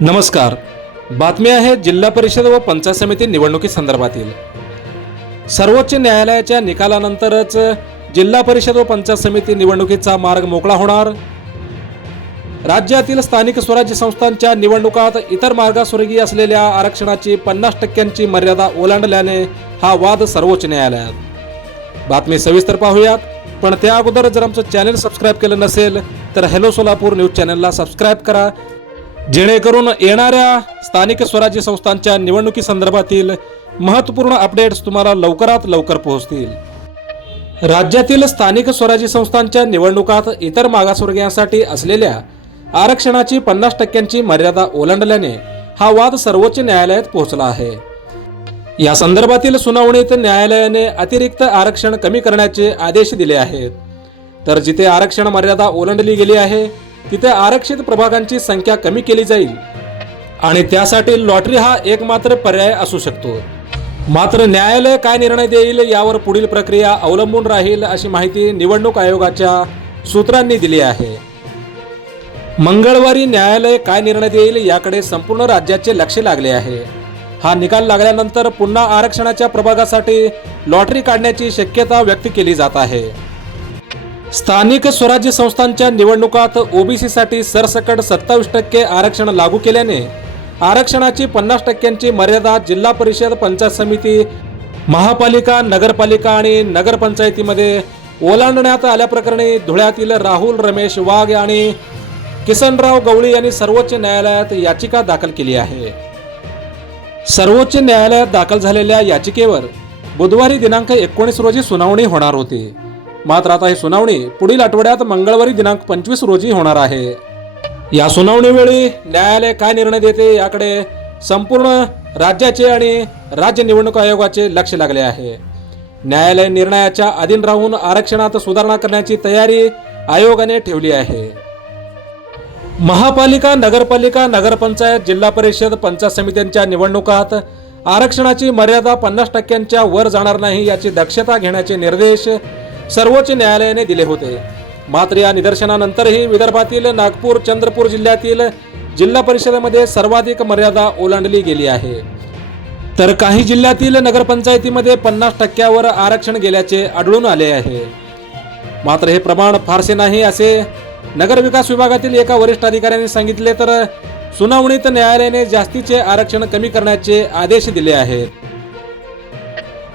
नमस्कार. बातमी आहे जिल्हा परिषद व पंचायत समिती निवडणुकी संदर्भातील. सर्वोच्च न्यायालयाच्या निकालानंतरच जिल्हा परिषद व पंचायत समिती निवडणुकीचा मार्ग मोकळा होणार. राज्यातील स्थानिक स्वराज्य संस्थांच्या निवडणुकात इतर मार्गास्वर्गीय असलेल्या आरक्षणाची पन्नास टक्क्यांची मर्यादा ओलांडल्याने हा वाद सर्वोच्च न्यायालयात. बातमी सविस्तर पाहूयात. पण त्या अगोदर जर आमचं चॅनल सबस्क्राईब केलं नसेल तर हॅलो सोलापूर न्यूज चॅनलला सबस्क्राईब करा. जेणेकरून येणाऱ्या स्थानिक स्वराज्य संस्थांच्या निवडणुकी संदर्भातील महत्त्वपूर्ण अपडेट्स तुम्हाला लवकरात लवकर पोहोचतील. राज्यातील स्थानिक स्वराज्य संस्थांच्या निवडणुकात इतर मागासवर्गीयांसाठी असलेल्या आरक्षणाची पन्नास टक्क्यांची मर्यादा ओलांडल्याने हा वाद सर्वोच्च न्यायालयात पोहोचला आहे. या संदर्भातील सुनावणीत न्यायालयाने अतिरिक्त आरक्षण कमी करण्याचे आदेश दिले आहेत. तर जिथे आरक्षण मर्यादा ओलांडली गेली आहे तिथे आरक्षित प्रभागांची संख्या कमी केली जाईल. आणि त्यासाठी लॉटरी हा एकमात्र पर्याय असू शकतो. मात्र न्यायालय काय निर्णय देईल यावर पुढील प्रक्रिया अवलंबून राहील अशी माहिती निवडणूक आयोगाच्या सूत्रांनी दिली आहे. मंगळवारी न्यायालय काय निर्णय देईल याकडे संपूर्ण राज्याचे लक्ष लागले आहे. हा निकाल लागल्यानंतर पुन्हा आरक्षणाच्या प्रभागासाठी लॉटरी काढण्याची शक्यता व्यक्त केली जात आहे. स्थानिक स्वराज्य संस्थांच्या निवडणुकात ओबीसीसाठी सरसकट सत्तावीस टक्के आरक्षण लागू केल्याने आरक्षणाची पन्नास टक्क्यांची मर्यादा जिल्हा परिषद पंचायत समिती महापालिका नगरपालिका आणि नगरपंचायतीमध्ये ओलांडण्यात आल्याप्रकरणी धुळ्यातील राहुल रमेश वाघ आणि किसनराव गवळी यांनी सर्वोच्च न्यायालयात याचिका दाखल केली आहे. सर्वोच्च न्यायालयात दाखल झालेल्या याचिकेवर बुधवारी दिनांक एकोणीस रोजी सुनावणी होणार होती. मात्र आता ही सुनावणी पुढील आठवड्यात मंगळवारी दिनांक पंचवीस रोजी होणार आहे. या सुनावणीवेळी न्यायालय काय निर्णय देते याकडे संपूर्ण राज्याचे आणि राज्य निवडणूक आयोगाचे लक्ष लागले आहे. न्यायालय निर्णयाच्या अधीन राहून आरक्षणात सुधारणा करण्याची तयारी आयोगाने ठेवली आहे. महापालिका नगरपालिका नगरपंचायत जिल्हा परिषद पंचायत समित्यांच्या निवडणुकात आरक्षणाची मर्यादा पन्नास टक्क्यांच्या वर जाणार नाही याची दक्षता घेण्याचे निर्देश सर्वोच्च न्यायालयाने दिले होते. मात्र या निदर्शनानंतरही विदर्भातील नागपूर चंद्रपूर जिल्ह्यातील जिल्हा परिषदेमध्ये सर्वाधिक मर्यादा ओलांडली गेली आहे. तर काही जिल्ह्यातील नगरपंचायतीमध्ये पन्नास टक्क्यावर आरक्षण गेल्याचे आढळून आले आहे. मात्र हे प्रमाण फारसे नाही असे नगर विकास विभागातील एका वरिष्ठ अधिकाऱ्याने सांगितले तर सुनावणीत न्यायालयाने जास्तीचे आरक्षण कमी करण्याचे आदेश दिले आहेत.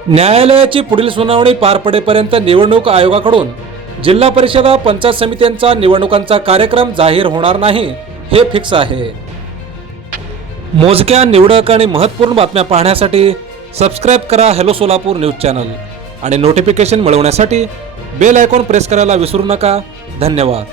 न्यायालयाची पुढील सुनावणी पार पडेपर्यंत निवडणूक आयोगाकडून जिल्हा परिषद पंचायत समित्यांचा निवडणुकांचा कार्यक्रम जाहीर होणार नाही हे फिक्स आहे. मोजक्या निवडक आणि महत्त्वपूर्ण बातम्या पाहण्यासाठी सबस्क्राईब करा हॅलो सोलापूर न्यूज चॅनल आणि नोटिफिकेशन मिळवण्यासाठी बेल आयकॉन प्रेस करायला विसरू नका. धन्यवाद.